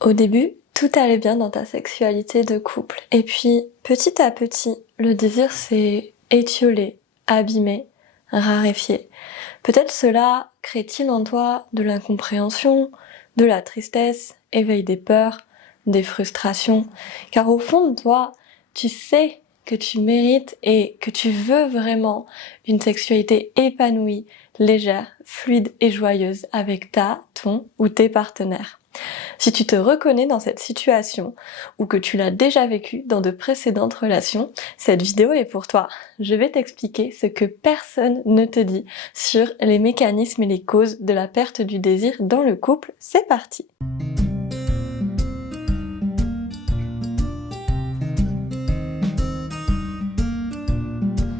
Au début, tout allait bien dans ta sexualité de couple. Et puis, petit à petit, le désir s'est étiolé, abîmé, raréfié. Peut-être cela crée-t-il en toi de l'incompréhension, de la tristesse, éveille des peurs, des frustrations. Car au fond de toi, tu sais que tu mérites et que tu veux vraiment une sexualité épanouie, légère, fluide et joyeuse avec ton ou tes partenaires. Si tu te reconnais dans cette situation ou que tu l'as déjà vécu dans de précédentes relations, cette vidéo est pour toi. Je vais t'expliquer ce que personne ne te dit sur les mécanismes et les causes de la perte du désir dans le couple. C'est parti!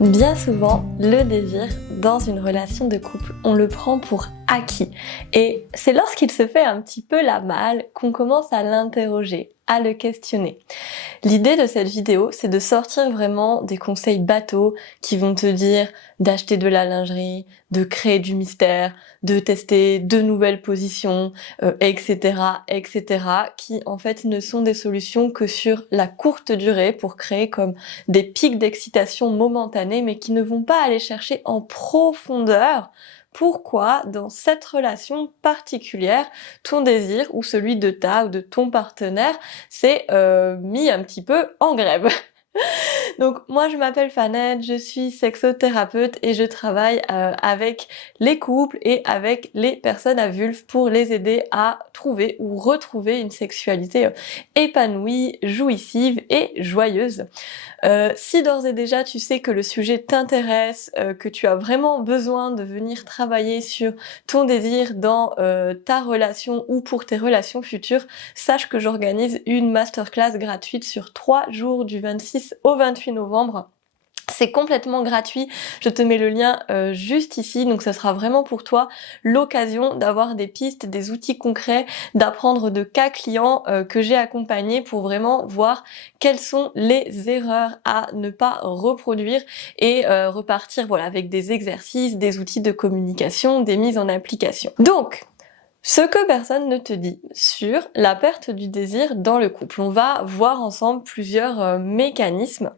Bien souvent, le désir dans une relation de couple, on le prend pour acquis. Et c'est lorsqu'il se fait un petit peu la malle qu'on commence à l'interroger, à le questionner. L'idée de cette vidéo, c'est de sortir vraiment des conseils bateaux qui vont te dire d'acheter de la lingerie, de créer du mystère, de tester de nouvelles positions, etc., etc., qui en fait ne sont des solutions que sur la courte durée pour créer comme des pics d'excitation momentanés, mais qui ne vont pas aller chercher en profondeur pourquoi, dans cette relation particulière, ton désir ou celui de ta ou de ton partenaire s'est mis un petit peu en grève. Donc moi je m'appelle Fanette, je suis sexothérapeute et je travaille avec les couples et avec les personnes à vulve pour les aider à trouver ou retrouver une sexualité épanouie, jouissive et joyeuse. Si d'ores et déjà tu sais que le sujet t'intéresse, que tu as vraiment besoin de venir travailler sur ton désir dans ta relation ou pour tes relations futures, sache que j'organise une masterclass gratuite sur 3 jours du 26 au 28 novembre. C'est complètement gratuit, je te mets le lien juste ici, donc ça sera vraiment pour toi l'occasion d'avoir des pistes, des outils concrets, d'apprendre de cas clients que j'ai accompagnés pour vraiment voir quelles sont les erreurs à ne pas reproduire et repartir voilà, avec des exercices, des outils de communication, des mises en application. Donc, ce que personne ne te dit sur la perte du désir dans le couple. On va voir ensemble plusieurs mécanismes.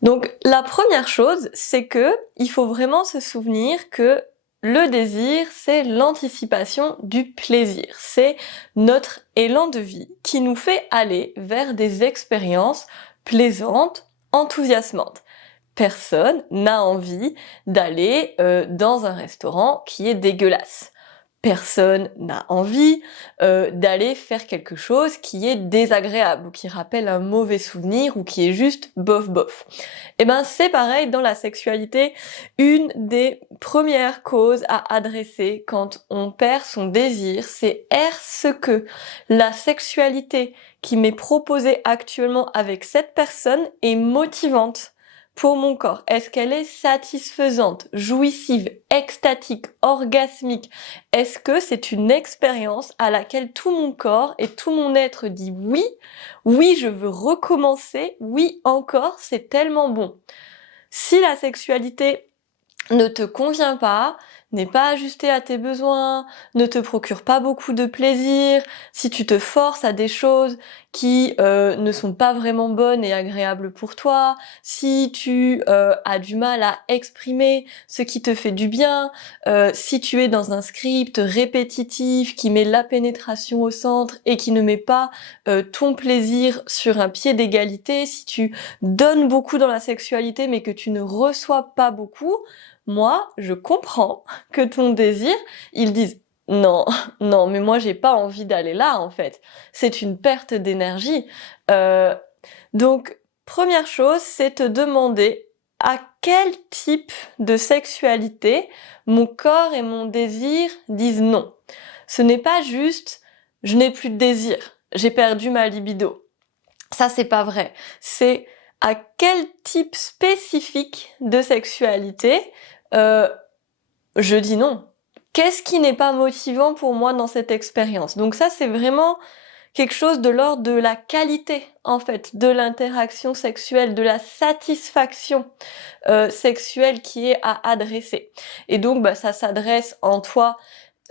Donc la première chose, c'est que il faut vraiment se souvenir que le désir, c'est l'anticipation du plaisir. C'est notre élan de vie qui nous fait aller vers des expériences plaisantes, enthousiasmantes. Personne n'a envie d'aller dans un restaurant qui est dégueulasse. Personne n'a envie d'aller faire quelque chose qui est désagréable ou qui rappelle un mauvais souvenir ou qui est juste bof bof. Et ben c'est pareil dans la sexualité, une des premières causes à adresser quand on perd son désir, c'est est-ce que la sexualité qui m'est proposée actuellement avec cette personne est motivante pour mon corps? Est-ce qu'elle est satisfaisante, jouissive, extatique, orgasmique? Est-ce que c'est une expérience à laquelle tout mon corps et tout mon être dit oui, oui, je veux recommencer, oui encore, c'est tellement bon. Si la sexualité ne te convient pas, n'est pas ajusté à tes besoins, ne te procure pas beaucoup de plaisir, si tu te forces à des choses qui ne sont pas vraiment bonnes et agréables pour toi, si tu as du mal à exprimer ce qui te fait du bien, si tu es dans un script répétitif qui met la pénétration au centre et qui ne met pas ton plaisir sur un pied d'égalité, si tu donnes beaucoup dans la sexualité mais que tu ne reçois pas beaucoup, moi, je comprends que ton désir, ils disent non, non, mais moi j'ai pas envie d'aller là en fait. C'est une perte d'énergie. Euh, donc, première chose, c'est te demander à quel type de sexualité mon corps et mon désir disent non. Ce n'est pas juste je n'ai plus de désir, j'ai perdu ma libido. Ça, c'est pas vrai. C'est à quel type spécifique de sexualité euh, je dis non. Qu'est-ce qui n'est pas motivant pour moi dans cette expérience? Donc ça, c'est vraiment quelque chose de l'ordre de la qualité, en fait, de l'interaction sexuelle, de la satisfaction sexuelle qui est à adresser. Et donc, bah, ça s'adresse en toi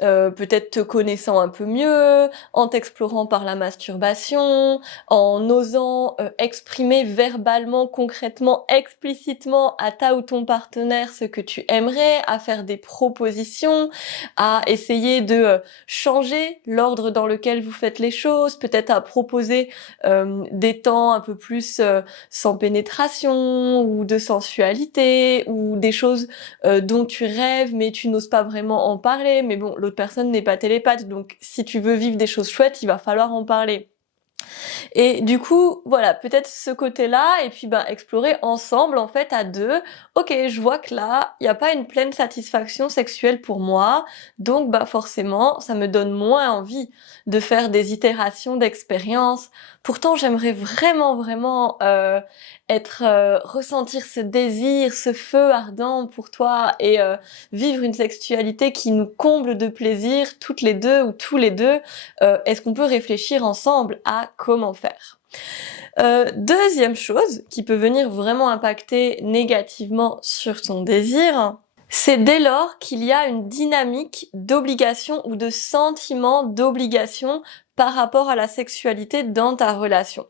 peut-être te connaissant un peu mieux, en t'explorant par la masturbation, en osant exprimer verbalement, concrètement, explicitement à ta ou ton partenaire ce que tu aimerais, à faire des propositions, à essayer de changer l'ordre dans lequel vous faites les choses, peut-être à proposer des temps un peu plus sans pénétration ou de sensualité ou des choses dont tu rêves mais tu n'oses pas vraiment en parler. Mais bon, l'autre personne n'est pas télépathe, donc si tu veux vivre des choses chouettes, il va falloir en parler. Et du coup, voilà, peut-être ce côté-là, et puis explorer ensemble, en fait, à deux. Ok, je vois que là, il n'y a pas une pleine satisfaction sexuelle pour moi, donc forcément, ça me donne moins envie de faire des itérations d'expériences. Pourtant, j'aimerais vraiment, vraiment ressentir ce désir, ce feu ardent pour toi, et vivre une sexualité qui nous comble de plaisir, toutes les deux ou tous les deux. Est-ce qu'on peut réfléchir ensemble à comment faire? Deuxième chose qui peut venir vraiment impacter négativement sur ton désir, c'est dès lors qu'il y a une dynamique d'obligation ou de sentiment d'obligation par rapport à la sexualité dans ta relation.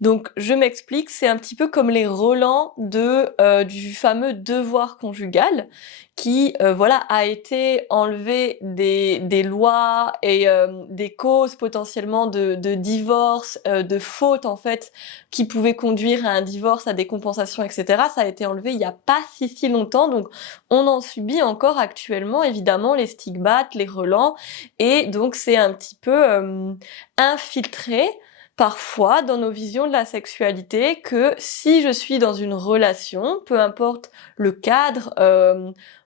Donc je m'explique, c'est un petit peu comme les relents du fameux devoir conjugal qui a été enlevé des lois et des causes potentiellement de divorce, de fautes en fait qui pouvaient conduire à un divorce, à des compensations, etc. Ça a été enlevé il y a pas si longtemps, donc on en subit encore actuellement évidemment les stigmates, les relents, et donc c'est un petit peu infiltré parfois dans nos visions de la sexualité que si je suis dans une relation, peu importe le cadre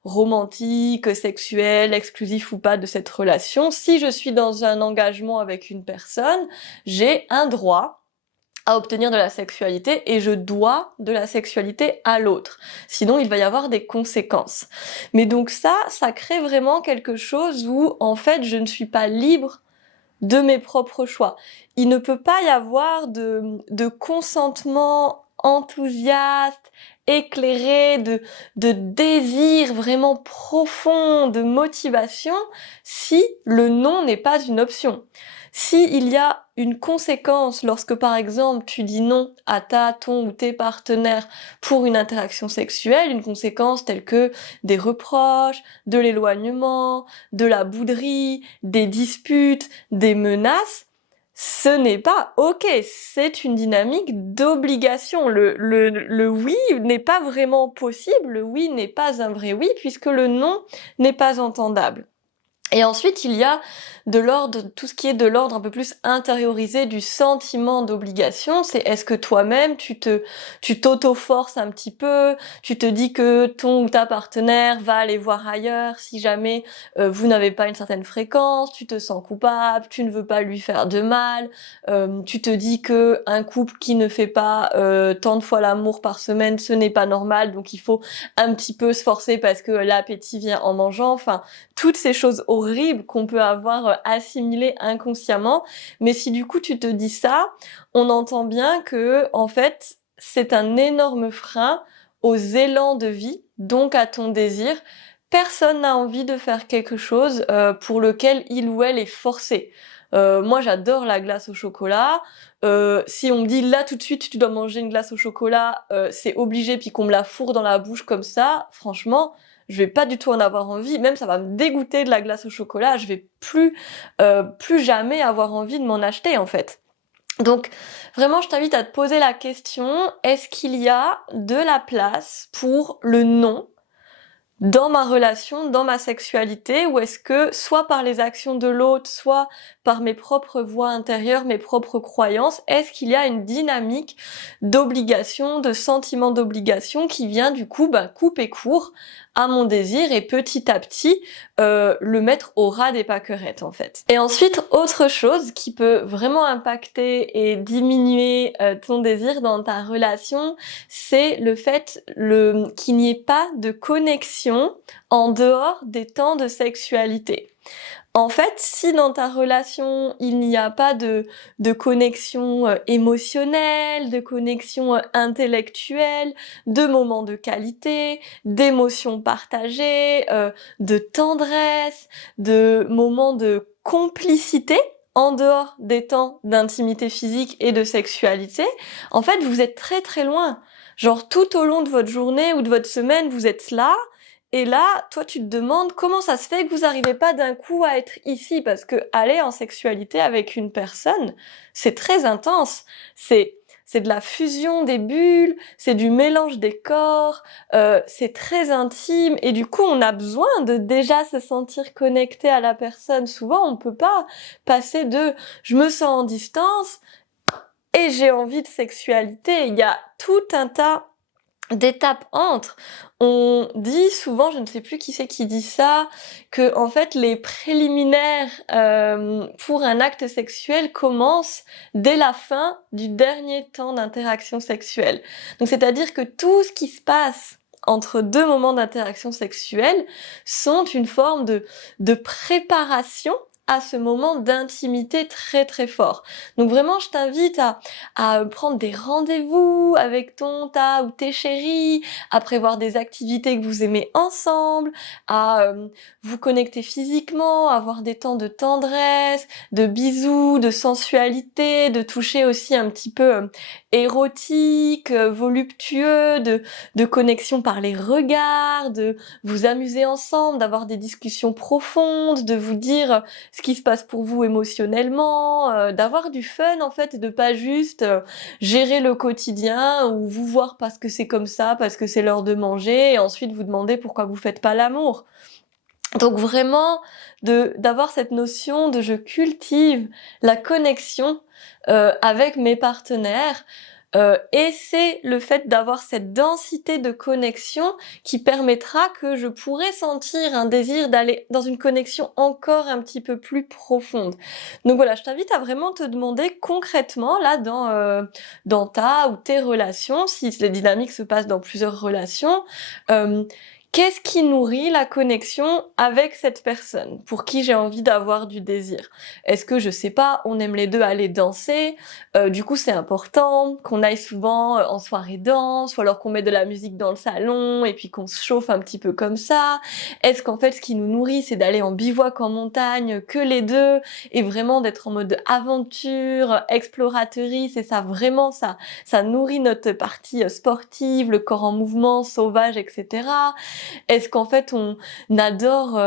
romantique, sexuel, exclusif ou pas de cette relation, si je suis dans un engagement avec une personne, j'ai un droit à obtenir de la sexualité et je dois de la sexualité à l'autre. Sinon, il va y avoir des conséquences. Mais donc ça crée vraiment quelque chose où, en fait, je ne suis pas libre de mes propres choix. Il ne peut pas y avoir de consentement enthousiaste, éclairé, de désir vraiment profond, de motivation, si le non n'est pas une option. Si il y a une conséquence lorsque par exemple tu dis non à ton ou tes partenaires pour une interaction sexuelle, une conséquence telle que des reproches, de l'éloignement, de la bouderie, des disputes, des menaces, ce n'est pas ok, c'est une dynamique d'obligation. Le oui n'est pas vraiment possible, le oui n'est pas un vrai oui puisque le non n'est pas entendable. Et ensuite, il y a tout ce qui est de l'ordre un peu plus intériorisé du sentiment d'obligation. C'est est-ce que toi-même, tu t'auto-forces un petit peu, tu te dis que ton ou ta partenaire va aller voir ailleurs si jamais vous n'avez pas une certaine fréquence, tu te sens coupable, tu ne veux pas lui faire de mal, tu te dis que un couple qui ne fait pas tant de fois l'amour par semaine, ce n'est pas normal, donc il faut un petit peu se forcer parce que l'appétit vient en mangeant. Enfin, toutes ces choses horribles qu'on peut avoir assimilées inconsciemment. Mais si du coup tu te dis ça, on entend bien que, en fait, c'est un énorme frein aux élans de vie, donc à ton désir. Personne n'a envie de faire quelque chose pour lequel il ou elle est forcé. Moi j'adore la glace au chocolat. Si on me dit là tout de suite tu dois manger une glace au chocolat, c'est obligé, puis qu'on me la fourre dans la bouche comme ça, franchement, je vais pas du tout en avoir envie, même ça va me dégoûter de la glace au chocolat, je vais plus jamais avoir envie de m'en acheter en fait. Donc vraiment je t'invite à te poser la question, est-ce qu'il y a de la place pour le non dans ma relation, dans ma sexualité, ou est-ce que soit par les actions de l'autre, soit par mes propres voies intérieures, mes propres croyances, est-ce qu'il y a une dynamique d'obligation, de sentiment d'obligation qui vient du coup couper court à mon désir et petit à petit le mettre au ras des pâquerettes en fait. Et ensuite, autre chose qui peut vraiment impacter et diminuer ton désir dans ta relation, c'est le fait qu'il n'y ait pas de connexion en dehors des temps de sexualité. En fait, si dans ta relation, il n'y a pas de connexion émotionnelle, de connexion intellectuelle, de moments de qualité, d'émotions partagées, de tendresse, de moments de complicité, en dehors des temps d'intimité physique et de sexualité, en fait, vous êtes très très loin. Genre, tout au long de votre journée ou de votre semaine, vous êtes là, et là, toi, tu te demandes comment ça se fait que vous n'arrivez pas d'un coup à être ici, parce que aller en sexualité avec une personne, c'est très intense. C'est de la fusion des bulles, c'est du mélange des corps, c'est très intime, et du coup, on a besoin de déjà se sentir connecté à la personne. Souvent, on peut pas passer de je me sens en distance et j'ai envie de sexualité. Il y a tout un tas d'étapes entre. On dit souvent, je ne sais plus qui c'est qui dit ça, que en fait les préliminaires pour un acte sexuel commencent dès la fin du dernier temps d'interaction sexuelle. Donc c'est-à-dire que tout ce qui se passe entre deux moments d'interaction sexuelle sont une forme de préparation à ce moment d'intimité très très fort. Donc vraiment, je t'invite à prendre des rendez-vous avec ta ou tes chéris, à prévoir des activités que vous aimez ensemble, à vous connecter physiquement, à avoir des temps de tendresse, de bisous, de sensualité, de toucher aussi un petit peu érotique, voluptueux, de connexion par les regards, de vous amuser ensemble, d'avoir des discussions profondes, de vous dire ce qui se passe pour vous émotionnellement, d'avoir du fun en fait, et de pas juste gérer le quotidien ou vous voir parce que c'est comme ça, parce que c'est l'heure de manger, et ensuite vous demander pourquoi vous faites pas l'amour. Donc vraiment, d'avoir cette notion de je cultive la connexion avec mes partenaires, et c'est le fait d'avoir cette densité de connexion qui permettra que je pourrai sentir un désir d'aller dans une connexion encore un petit peu plus profonde. Donc voilà, je t'invite à vraiment te demander concrètement, là, dans ta ou tes relations, si les dynamiques se passent dans plusieurs relations, qu'est-ce qui nourrit la connexion avec cette personne pour qui j'ai envie d'avoir du désir? Est-ce que, je sais pas, on aime les deux aller danser, du coup c'est important qu'on aille souvent en soirée danse, ou alors qu'on met de la musique dans le salon et puis qu'on se chauffe un petit peu comme ça? Est-ce qu'en fait ce qui nous nourrit c'est d'aller en bivouac en montagne que les deux, et vraiment d'être en mode aventure, exploratrice, et ça vraiment ça nourrit notre partie sportive, le corps en mouvement, sauvage, etc. Est-ce qu'en fait on adore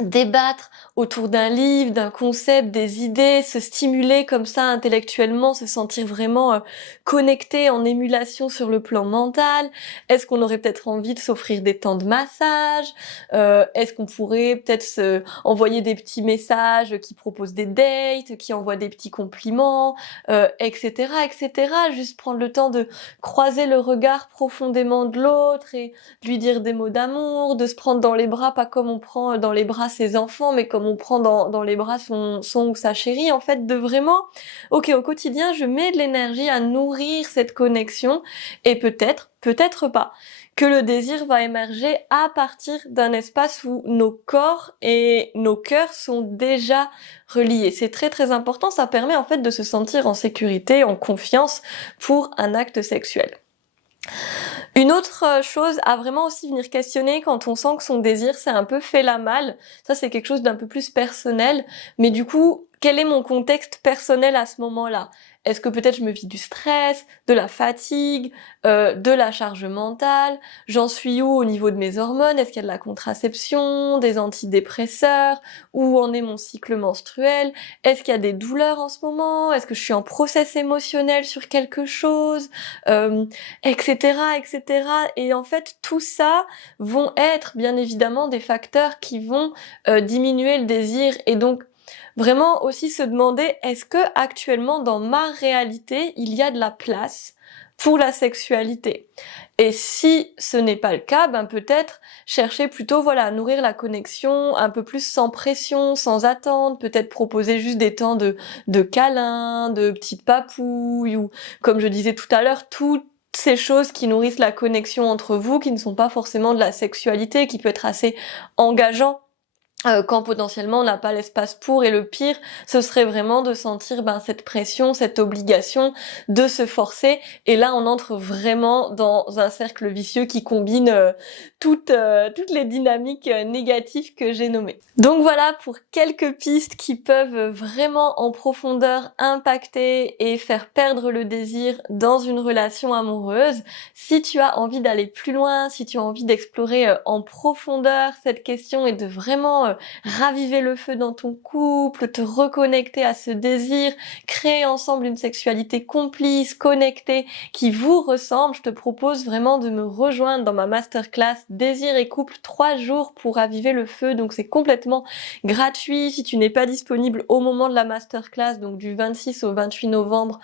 débattre autour d'un livre, d'un concept, des idées, se stimuler comme ça intellectuellement, se sentir vraiment connecté en émulation sur le plan mental? Est-ce qu'on aurait peut-être envie de s'offrir des temps de massage? Est-ce qu'on pourrait peut-être se envoyer des petits messages qui proposent des dates, qui envoient des petits compliments, etc., etc. Juste prendre le temps de croiser le regard profondément de l'autre et de lui dire des mots d'amour, de se prendre dans les bras, pas comme on prend dans les bras ses enfants, mais comme on prend dans les bras son ou sa chérie, en fait, de vraiment, ok, au quotidien, je mets de l'énergie à nourrir cette connexion, et peut-être pas, que le désir va émerger à partir d'un espace où nos corps et nos cœurs sont déjà reliés. C'est très très important, ça permet en fait de se sentir en sécurité, en confiance pour un acte sexuel. Une autre chose à vraiment aussi venir questionner quand on sent que son désir s'est un peu fait la malle, ça c'est quelque chose d'un peu plus personnel, mais du coup, quel est mon contexte personnel à ce moment-là? Est-ce que peut-être je me vis du stress, de la fatigue, de la charge mentale? J'en suis où au niveau de mes hormones? Est-ce qu'il y a de la contraception, des antidépresseurs? Où en est mon cycle menstruel? Est-ce qu'il y a des douleurs en ce moment? Est-ce que je suis en process émotionnel sur quelque chose? Etc., etc. Et en fait, tout ça vont être bien évidemment des facteurs qui vont diminuer le désir, et donc vraiment aussi se demander, est-ce que actuellement dans ma réalité, il y a de la place pour la sexualité? Et si ce n'est pas le cas, ben peut-être chercher plutôt, voilà, à nourrir la connexion un peu plus sans pression, sans attente, peut-être proposer juste des temps de câlins, de petites papouilles, ou comme je disais tout à l'heure, toutes ces choses qui nourrissent la connexion entre vous, qui ne sont pas forcément de la sexualité, qui peut être assez engageant quand potentiellement on n'a pas l'espace pour, et le pire, ce serait vraiment de sentir cette pression, cette obligation de se forcer, et là on entre vraiment dans un cercle vicieux qui combine toutes les dynamiques négatives que j'ai nommées. Donc voilà pour quelques pistes qui peuvent vraiment en profondeur impacter et faire perdre le désir dans une relation amoureuse. Si tu as envie d'aller plus loin, si tu as envie d'explorer en profondeur cette question et de vraiment raviver le feu dans ton couple, te reconnecter à ce désir, créer ensemble une sexualité complice, connectée, qui vous ressemble, je te propose vraiment de me rejoindre dans ma masterclass Désir et couple 3 jours pour raviver le feu. Donc c'est complètement gratuit. Si tu n'es pas disponible au moment de la masterclass, donc du 26 au 28 novembre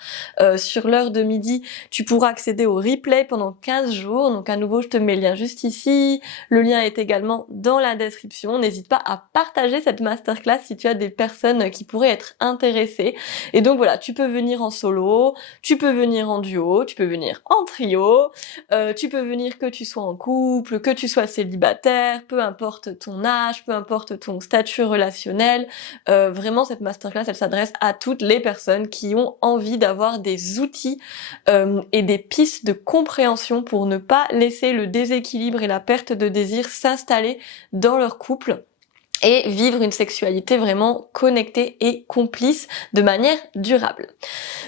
sur l'heure de midi, tu pourras accéder au replay pendant 15 jours. Donc à nouveau, je te mets le lien juste ici. Le lien est également dans la description. N'hésite pas à partager cette masterclass si tu as des personnes qui pourraient être intéressées. Et donc voilà, tu peux venir en solo, tu peux venir en duo, tu peux venir en trio, tu peux venir que tu sois en couple, que tu sois célibataire, peu importe ton âge, peu importe ton statut relationnel. Vraiment, cette masterclass, elle s'adresse à toutes les personnes qui ont envie d'avoir des outils et des pistes de compréhension pour ne pas laisser le déséquilibre et la perte de désir s'installer dans leur couple et vivre une sexualité vraiment connectée et complice de manière durable.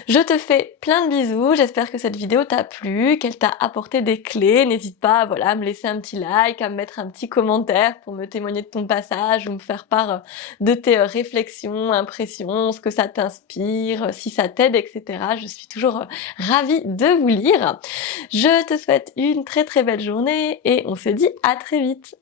Je te fais plein de bisous, j'espère que cette vidéo t'a plu, qu'elle t'a apporté des clés. N'hésite pas voilà, à me laisser un petit like, à me mettre un petit commentaire pour me témoigner de ton passage ou me faire part de tes réflexions, impressions, ce que ça t'inspire, si ça t'aide, etc. Je suis toujours ravie de vous lire. Je te souhaite une très très belle journée et on se dit à très vite.